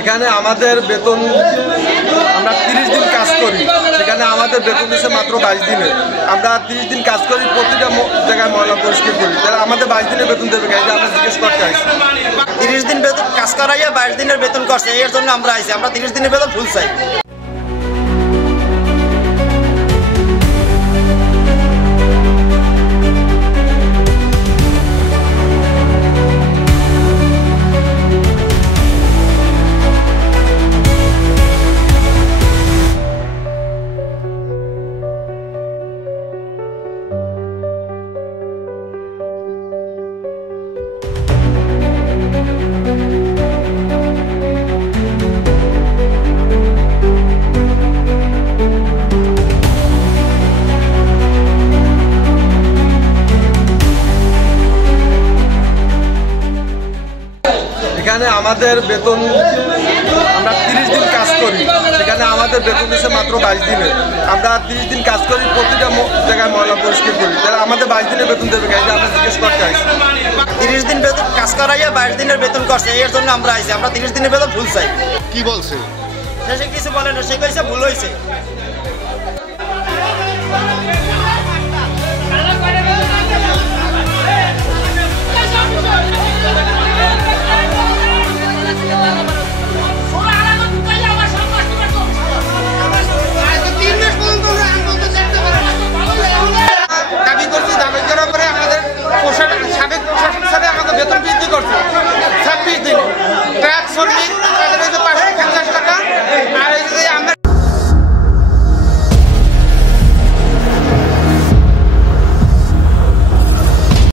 এখানে আমাদের বেতন আমরা 30 দিন কাজ করি, সেখানে আমাদের বেতন দিচ্ছে মাত্র 22 দিনে। আমরা 30 দিন কাজ করি, প্রতিটা জায়গায় ময়লা পরিষ্কার করি, তাহলে আমাদের 22 দিনের বেতন দেবে কেন? আমরা জিজ্ঞেস করতে আসছি। 30 দিন বেতন কাজ করাইয়া 22 দিনের বেতন করছে, এর জন্য আমরা আইছি। আমরা 30 দিনের বেতন ফুল চাই। এখানে আমাদের বেতন আমরা 30 দিন কাজ করি, সেখানে আমাদের বেতন দিচ্ছে মাত্র 22 দিনে। আমরা 30 দিন কাজ করি, প্রতিটা জায়গায় ময়লা পরিষ্কার করি, তাহলে আমাদের 22 দিনের বেতন দেবে কেন? আমরা জিজ্ঞেস করতে আসছি। 30 দিন বেতন কাজ করাইয়া 22 দিনের বেতন করছে, এর জন্য আমরা আইছি। আমরা 30 দিনের বেতন ফুল চাই। কি বলছে? সে কিছু বলে না, সে কইছে ভুল হয়েছে।